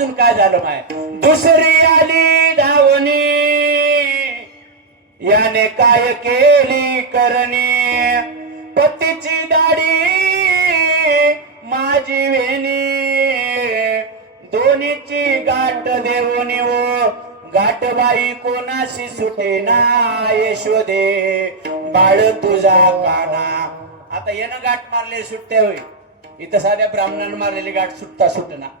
अजून काय झालं माय दुसरी आली धावणी याने काय केली करणी पतीची दाढी माझी वेणी दोन्हीची गाठ देवणी हो गाठ बाई कोणाशी सुटेना यशोदे बाळ तुझा काना. आता येणं गाठ मारले सुटते होय इथं साध्या ब्राह्मणानं मारलेली गाठ सुटता सुटना.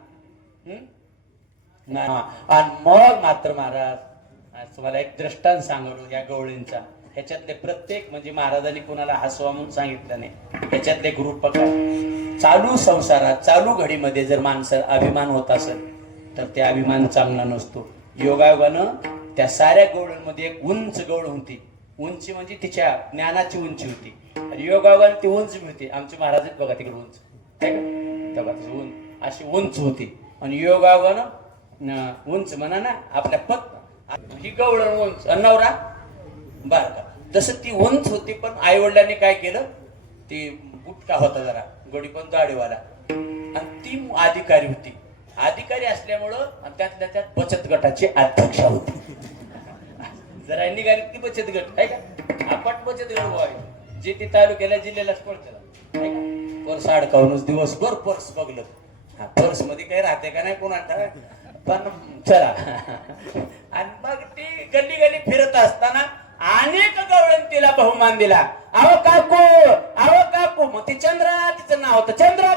आणि मग मात्र महाराज तुम्हाला एक दृष्टांत सांगलो या गवळींचा. ह्याच्यातले प्रत्येक म्हणजे महाराजांनी कोणाला हसवा म्हणून सांगितलं नाही. ह्याच्यातले ग्रुप चालू संसारात चालू घडीमध्ये जर माणसं अभिमान होत असेल तर ते अभिमान चांगला नसतो. योगायोगानं त्या साऱ्या गवळींमध्ये एक उंच गवळ होती. उंची म्हणजे तिच्या ज्ञानाची उंची होती आणि योगायोगाने ती उंच होती. आमचे महाराज बघा तिकडे उंच तेव्हा उंच अशी उंच होती आणि योगायोगानं उंच म्हणा ना आपल्या पत ही गवळ उंच नवरा बर का तसं ती उंच होती. पण आई वडिलांनी काय केलं ती गुटका होता जरा गोडी पण दाढीवाला आणि ती अधिकारी होती. अधिकारी असल्यामुळं आणि त्यातल्या त्यात बचत गटाची अध्यक्षा होती. जरा निघाली ती बचत गट आहे का आपट बचत गट व्हावी जे ती तालुक्याला जिल्ह्यालाच पडते पर्स अडकावूनच दिवसभर पर्स बघलं. हा पर्स मध्ये काही राहते का नाही कोणाला पण चला. आणि मग ती गल्ली गल्ली फिरत असताना अनेक गवळण तिला बहुमान दिला. अहो काकू मग ती चंद्रा तिचं नाव होतं चंद्रा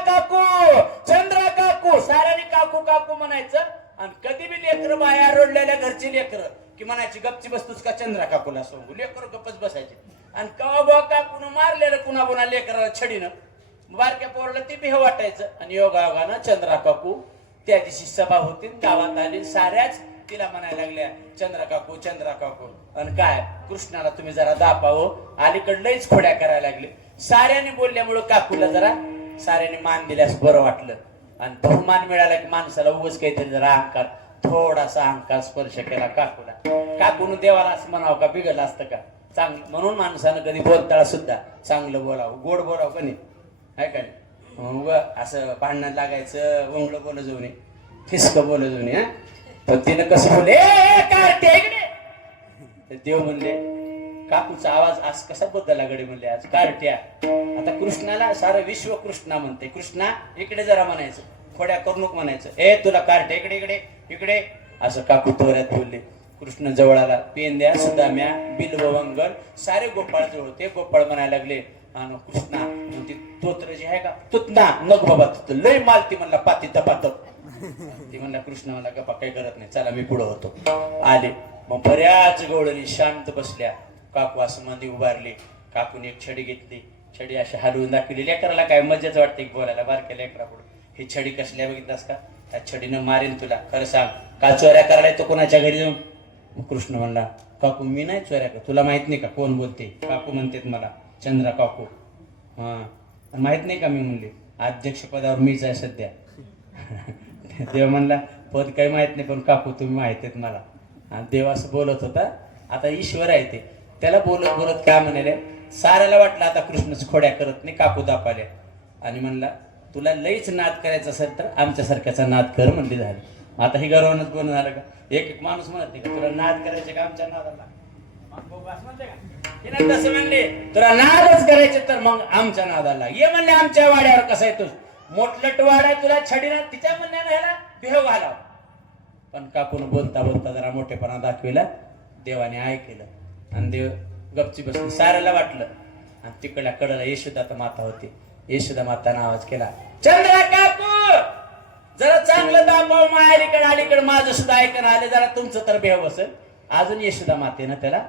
काकू साऱ्याने काकू काकू म्हणायचं. आणि कधी बी लेकर बाया रोडलेल्या घरची लेकर की म्हणायची गपची बसतोस का चंद्रा काकूला सांगू लेकर गप्पच बसायचे. आणि कवा बा काकून मारलेलं कुणा कुणा लेकराला छडीनं बारक्या पोरला ती बिह वाटायचं. आणि योगायोगानं चंद्रा काकू त्या दिवशी सभा होती गावात आली. साऱ्याच तिला म्हणायला लागल्या चंद्रा काकू. आणि काय कृष्णाला तुम्ही जरा दापावं अलीकडे लईच खोड्या करायला लागले. साऱ्याने बोलल्यामुळं काकूला जरा साऱ्याने मान दिल्यास बरं वाटलं. आणि बहुमान मिळाला की माणसाला उगाच काहीतरी जरा अहंकार थोडासा अहंकार स्पर्श केला काकूला. काकून देवाला असं म्हणावं का बिघडलं असतं का चांगलं म्हणून माणसानं कधी बोलताना सुद्धा चांगलं बोलावं गोड बोलावं का नाही आहे का नाही. असं भांडण लागायचं वंगळ बोल जाऊ नये फिसक बोल जाऊ नये. पण तिनं कसं बोलले देव म्हणले काकूचा आवाज आज कसा बदलला गडे म्हणले आज कारट्या. आता कृष्णाला सारं विश्व कृष्णा म्हणते. कृष्णा इकडे जरा म्हणायचं खोड्या करूनक म्हणायचं ए तुला कारट्या इकडे इकडे इकडे असं काकू तोऱ्यात बोलले. कृष्ण जवळ आला पेंद्या सुदाम्या बिल्वंगण सारे गोपाळ जवळ होते. गोपाळ म्हणायला लागले आणि कृष्णा म्हणते तोत्र जे आहे का तुतना नग बाबा तुत लय माल ती म्हणला पाती तपात ती म्हणला कृष्ण मला गप्पा काही करत नाही चला मी पुढं होतो. आले मग बऱ्याच गवळणी शांत बसल्या. काकू असं मध्ये उभारली. काकूने एक छडी घेतली. छडी अशी हलवून दाखवली. लेकराला काय मजाच वाटते बोलायला बारक्या लेकरा पुढे. ही छडी कसल्या बघितलास का त्या छडीनं मारेन तुला खरं सांग का चोऱ्या करायला तो कोणाच्या घरी जाऊन. कृष्ण म्हणला काकू मी नाही चोऱ्या कर तुला माहित नाही का कोण बोलते. काकू म्हणतात मला चंद्रा काकू. हा माहित नाही का मी म्हणले अध्यक्ष पदावर मीच आहे सध्या. देव म्हणला पद काही माहित नाही पण काकू तुम्ही माहित आहेत मला. आणि देव असं बोलत होता. आता ईश्वर आहे ते त्याला बोलत बोलत काय म्हणाले साऱ्याला वाटलं आता कृष्णच खोड्या करत नाही काकू दापाल्या. आणि म्हणला तुला लईच नाद करायचा असेल तर आमच्यासारख्याचा नाद कर म्हणली झाली. आता ही गर्वानच बोलणं झालं का एक माणूस म्हणत नाही का तुला नाद करायचे का आमच्या नादाला तसं म्हणले तुला नादच करायचे तर मग आमच्या नादाला ये म्हणले आमच्या वाड्यावर कसं येतोस मोठलट वाडा तुला छडीला तिच्या म्हणण्यानं ह्याला भेव घालाव. पण काकून बोलता बोलता जरा मोठेपणा दाखविला. देवाने ऐकलं आणि देव गपची बसली. साऱ्याला वाटलं आणि तिकडल्या कडला यशोदा माता होती. यशोदा माताने आवाज केला चंद्रा काकू जरा चांगलं दाबाव मा अलीकडे माझं सुद्धा ऐकणं आले जरा तुमचं तर भेव बसेल. अजून यशोदा मातेनं त्याला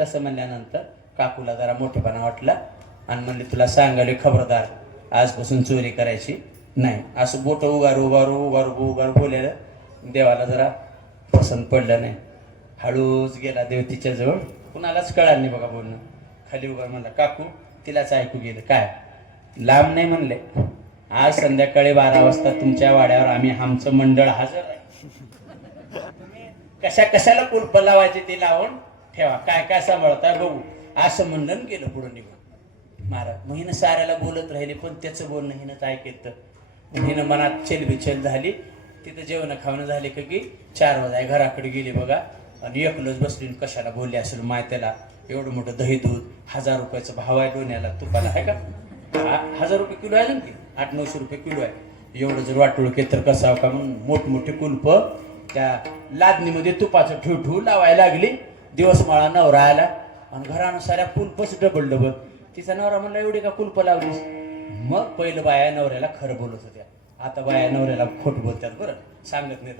तसं म्हणल्यानंतर काकूला जरा मोठेपणा वाटला आणि म्हणले तुला सांगाले खबरदार आजपासून चोरी करायची नाही. असं बोट उगारू बोलायला देवाला जरा पसंत पडलं नाही. हळूच गेला देव तिच्या जवळ कुणालाच कळालं नाही बघा बोलणं. खाली उगा म्हणला काकू तिलाच ऐकू गेलं काय लांब नाही म्हणले आज संध्याकाळी 12 वाजता तुमच्या वाड्यावर आम्ही आमचं मंडळ हजर आहे. कशाला कुलप लावायचे ते लावून ठेवा काय काय सांभाळता बघू असं म्हणलं गेलं पुढं निघून. महाराज मग हिनं साऱ्याला बोलत राहिले पण त्याचं बोलणं हिनं काय केलं हिनं मनात चेलबिचेल झाली. तिथं जेवण खावणं झाले की 4 वाजाय घराकडे गेली बघा. आणि एकलंच बसली आणि कशाला बोलली असेल माय त्याला. एवढं मोठं दही दूध 1000 रुपयाचा भाव आहे डोण्याला तुपाला आहे का. 1000 रुपये किलो आहे ना की 800-900 रुपये किलो आहे. एवढं जर वाटोळ केलं तर कसावं का म्हणून मोठमोठे कुलप त्या लादणीमध्ये तुपाचं ठेवू लावायला लागली. दिवस माळा नवरा आला आणि घरानं साऱ्या कुलपच डबल. तिचा नवरा म्हणला एवढी का कुलप लावलीस. मग पहिलं बाया नवऱ्याला खरं बोलत होत्या. आता बाया नवऱ्याला खोटं बोलतात बरं सांगत नाही.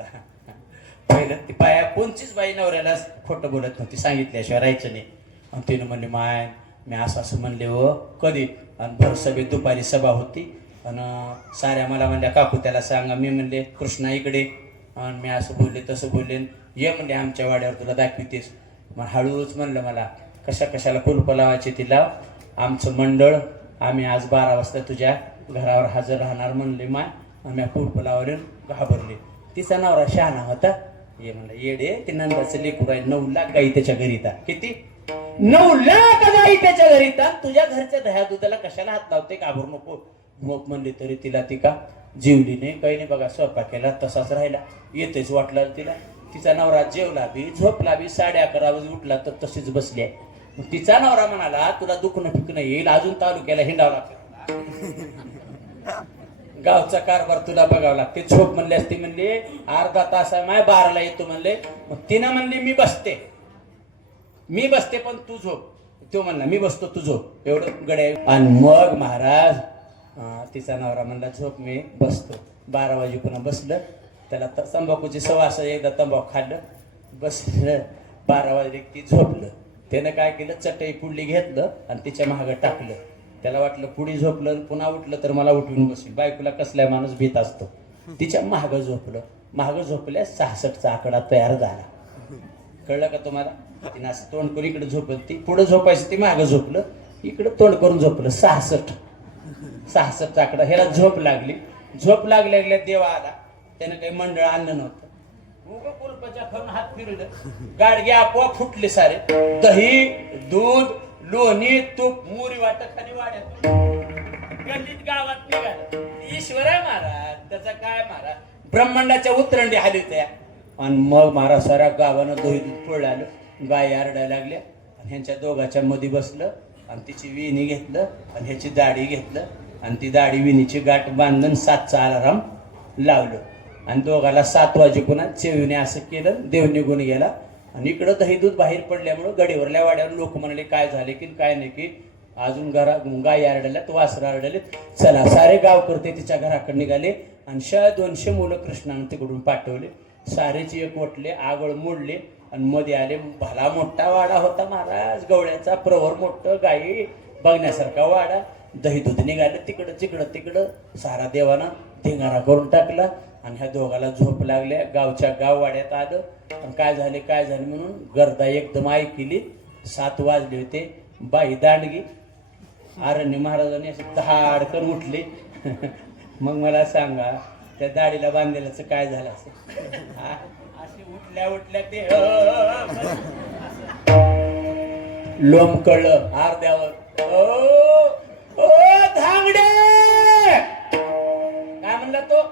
पहिलं ती बाया कोणतीच बाई नवऱ्याला खोटं बोलत नव्हती सांगितल्याशिवाय राहायचं नाही. आणि तिनं म्हणले माय मी असं म्हणले व कधी. आणि भर सभेत दुपारी सभा होती आणि साऱ्या मला म्हणल्या काकू त्याला सांगा. मी म्हणले कृष्णा इकडे. आणि मी असं बोलले तसं बोलले. ये म्हणले आमच्या वाड्यावर तुला दाखवितेस. मग हळूच म्हणलं मला कशाला कुलप लावायचे ती लाव. आमचं मंडळ आम्ही आज 12 वाजता तुझ्या घरावर हजर राहणार म्हणले माय. आणि मी कुलप लावले घाबरले. तिचा नवरा शहाणा होता. ये म्हणलं येडे ते नंदाचं लेकरू आहे 9 लाख गाई त्याच्या घरी येतात. किती 9 लाख गाई त्याच्या घरी येतात. तुझ्या घरच्या दह्या दुधाला कशाला हात लावते घाबरू नको. मग म्हणली तरी तिला ती का जीवली नाही काही नाही बघा. स्वयंपाक केला तसाच राहिला. येतेच वाटलं तिला. तिचा नवरा जेवला बी झोपला बी 11:30 वाजता उठला तर तशीच बसली आहे. मग तिचा नवरा म्हणाला तुला दुखणं फिकणं येईल अजून तालुक्याला हिंडावं लागतं. गावचा कारभार तुला बघावं लागते. झोप म्हणली असती म्हणले अर्धा तास आहे माय 12ला येतो म्हणले. मग तिनं म्हणली मी बसते पण तू झोप. तो म्हणला मी बसतो तू झोप. एवढं गड्या. आणि मग महाराज तिचा नवरा म्हणला झोप मी बसतो. 12 वाजे पुन्हा बसलं. त्याला तंबाखूची सवास एकदा तंबाखू खाल्लं बसलं. 12 वाजले ती झोपलं. त्यानं काय केलं चटई पुडली घेतलं आणि तिच्या महागं टाकलं. त्याला वाटलं पुढे झोपलं पुन्हा उठलं तर मला उठवून बसेल. बायकोला कसलाय माणूस भीत असतो. तिच्या महागं झोपलं. महागं झोपल्या 66चा आकडा तयार झाला. कळलं का तुम्हाला. तिनं असं तोंड करून इकडे झोपत ती पुढे झोपायचं ती महागं झोपलं इकडे तोंड करून झोपलं. 66 आकडा. ह्याला झोप लागली. झोप लागल्या देवा आला. त्यानं काही मंडळ आणलं नव्हतं. कुलपाच्या खाऊन हात फिरलं. गाडगे आपोआप फुटले सारे. दही दूध लोणी तूप मुरी वाटत खाली वाड्यात गल्लीत गावात निघालं. ईश्वर आहे महाराज त्याचा काय महाराज ब्रह्मांडाच्या उतरंडी हाली होत्या. आणि मग महाराज साऱ्या गावानं दही दूध पोळलं आलं. गाय आरडायला लागल्या. आणि ह्यांच्या दोघाच्या मध्ये बसलं आणि तिची विणी घेतलं आणि ह्याची दाढी घेतलं आणि ती दाढी विणीची गाठ बांधून 7चा अलाराम लावलं. आणि दोघाला 7 वाजे पुन्हा चेवीने असं केलं. देव निघून गेला. आणि इकडं दही दूध बाहेर पडल्यामुळं गडीवरल्या वाड्यावर लोक म्हणाले काय झाले की काय नाही की अजून गाय आरडल्यात वासरं आरडले. चला सारे गावकर्ते तिच्या घराकडे निघाले. आणि 100-200 मुलं कृष्णानं तिकडून पाठवले. सारेची एक वटले आगळ मोडले आणि मध्ये आले. भला मोठा वाडा होता महाराज गवळ्याचा प्रवर मोठं गाई बघण्यासारखा वाडा. दही दूध निघालं तिकडं सारा देवानं धिंगाणा करून टाकला. आणि ह्या दोघाला झोप लागल्या. गावच्या गाववाड्यात आलं. आणि काय झाले म्हणून गर्दा एकदम ऐकली. 7 वाजले होते. बाई दांडगी आरण्य महाराजांनी असे 10 अडकन उठले. मग मला सांगा त्या दाढीला बांधलेल्याचं काय झालं असं. अशी उठल्या ते लोंबकळलं अर्ध्यावर. ओ धांगडे काय म्हणला तो.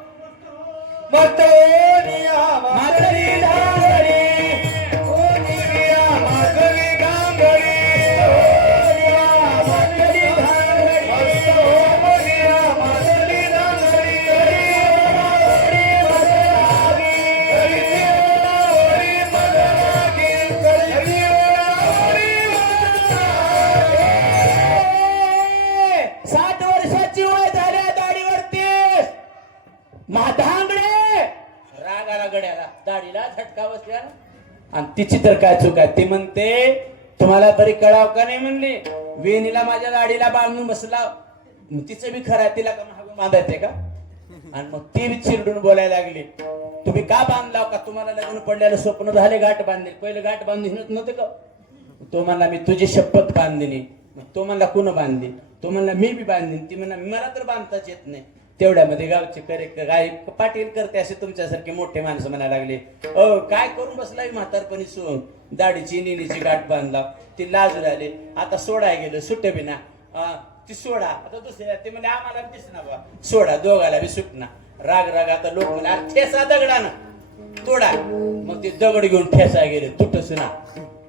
दाढीला झटका बसल्या. आणि तिची तर काय चूक आहे. ती म्हणते तुम्हाला तरी कळाव का नाही म्हणली. वेणीला माझ्या दाढीला बांधून बसला. तिचं मी खरं आहे तिला का महागून बांधायचंय का. आणि मग ती चिरडून बोलायला लागली तुम्ही का बांधला का तुम्हाला लग्न पडल्याला स्वप्न झाले गाठ बांधले. पहिलं गाठ बांधून नव्हतं का. तो म्हणला मी तुझी शपथ बांधली. तो म्हणला कुणं बांधली. तो म्हणला मी बी बांधली. ती म्हणला मला तर बांधताच येत नाही. तेवढ्यामध्ये गावचे गाय पाटील करते असे तुमच्यासारखे मोठे माणसं म्हणायला लागले काय करून बसलाय म्हातारपणी सोन दाढीची निनीची गाठ बांधला. ती लाजू राहिले. आता सोडाय गेलं सुट्टे बिना ती सोडा. आता दुसऱ्या ते म्हणजे आम्हाला दिसना बा सोडा दोघाला बी सुटना. राग राग आता लोक म्हणले अरे ठेसा दगडानं तोडा, मग ते दगड घेऊन ठेसा गेले तुटस ना,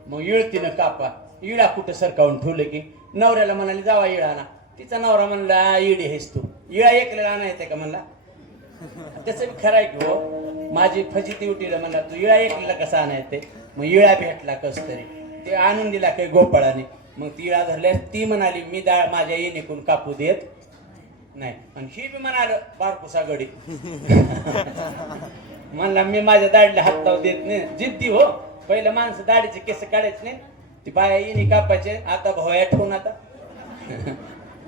मग इळतीनं कापा, इळा कुठं सरकावून ठेवलं की नवऱ्याला म्हणाले जावा इळा ना, तिचा नवरा म्हणला इडी हेस तू, इळा एकलेला आणा येते का म्हणला, त्याचं बी खरं आहे की हो, माझी फजिती उठीला म्हणला तू इळा एकलेला कसा आणा येते, मग इळा भेटला कस तरी ते आणून दिला काही गोपाळाने, मग ती इळा धरल्या, ती म्हणाली मी डाळ माझ्या येणीकून कापू देत नाही, आणि ही बी म्हणाल बारकुसा गडी म्हणला मी माझ्या दाढीला हात लावू देत नाही, जिद्दी हो, पहिलं माणसं दाढीचे केस काढायचे नाही, ती बाया येणी कापायचे, आता भोया ठेवून आता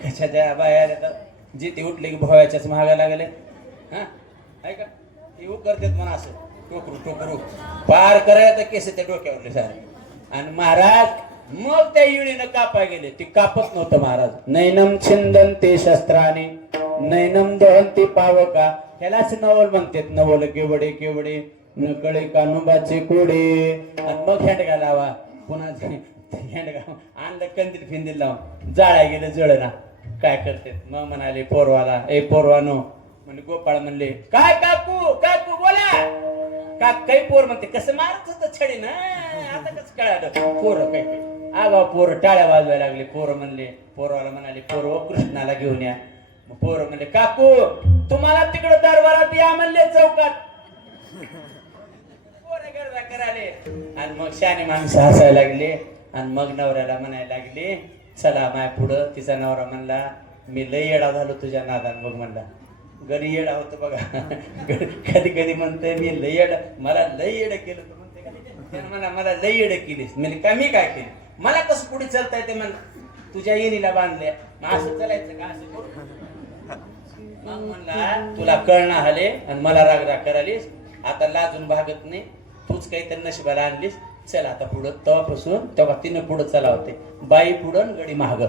कशाच्या बाया आता जिथे उठले की भोयाच्याच महागा लागले, हा ऐका ती करतात म्हणा असं टोकरू टोकरू पार करायला तर केस त्या डोक्यावरले सारे, आणि महाराज मग त्या इळीनं कापाय गेले, ती कापत नव्हतं महाराज, नैनम छिंदंते शस्त्राने नैनम दहंती पावका, ह्यालाच नवल म्हणतात, नवल केवडे केवडे नकळे कानुबाचे कोडे, आणि मग हेंडगा लावा, पुन्हा हेंडगा आणलं कंदील फिंदील लावून जाळा गेलं जळना, काय करते मग म्हणाले पोरवाला, ए पोरवानो म्हणजे गोपाळ म्हणले काय काकू काकू बोला, काक काही पोर म्हणते कसं मारत होत छडी ना, आता कसं कळालं पोरं काय काय आगाव पोरं टाळ्या वाजवायला लागले, पोरं म्हणले पोरवाला म्हणाले पोरं कृष्णाला घेऊन या, मग पोरं म्हणले काकू तुम्हाला तिकडं दरबारात या म्हणले चौकात, पोरं गर्दा कराले, आणि मग शाने माणसं हसायला लागले, आणि मग नवऱ्याला म्हणायला लागले चला माय पुढं, तिचा नवरा म्हणला मी लय येडा झालो तुझ्या नादान, बघ म्हणला घरी येडा होतं बघा कधी कधी म्हणतोय मी लय येडा, मला लय येडं केलं तर म्हणते का म्हणा मला लय येडं केलीस, म्हणजे का मी काय केलं, मला कसं पुढे चालता येते म्हणलं, तुझ्या येणीला बांधल्या, मग असं चालायचं का असं करू, मग म्हणला तुला कळणं आले आणि मला राग राग करालीस, आता लाजून भागत नाही, तूच काहीतरी नशिबाला आणलीस, चल आता पुढं, तेव्हापासून तेव्हा तिनं पुढं चला होते, बाई पुढं गडी महाग,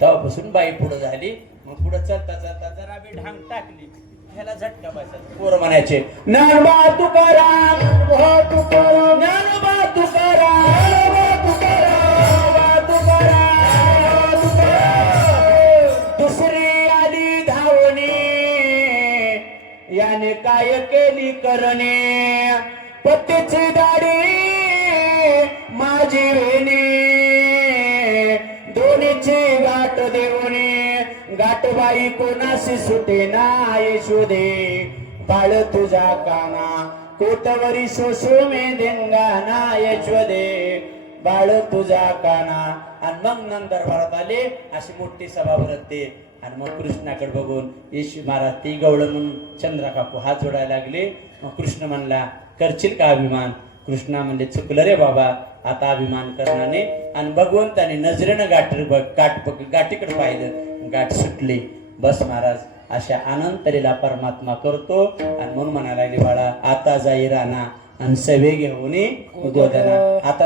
तेव्हापासून बाई पुढं झाली, मग पुढं चलता चलता जरा बी ढांग टाकली, ह्याला झटका बसायचा, पोरं म्हणायचे ज्ञानोबा तुकाराम हो तुकाराम, ज्ञानोबा तुकाराम, ज्ञानोबा तुकाराम, दुसरी आली धावणे याने काय केली करणे, पत्तीची दाढी माझी वेणी, दोन्हीची गाठ देऊने, गाठबाई कोणाशी सुटे ना यशोदे, बाळ तुझा काना कोटवरी सोसो मे देंगाना यशोदे, बाळ तुझा काना, आणि मग नंतर भरत आले, अशी मोठी सभा भरते, आणि मग कृष्णाकडे बघून येशू महाराज ती गवळ म्हणून चंद्रा काकू हात जोडायला लागले, मग कृष्ण म्हणला करशील का अभिमान, कृष्णा म्हणले चुकलं रे बाबा, आता अभिमान करणाने, आणि भगवंताने नजरेनं गाठीकडे पाहिलं, गाठ सुटली, बस महाराज अशा अनंतरीला परमात्मा करतो, आणि म्हणून म्हणायला लागले बाळा आता जाई राणा आणि सवे घेऊन गोदना, आता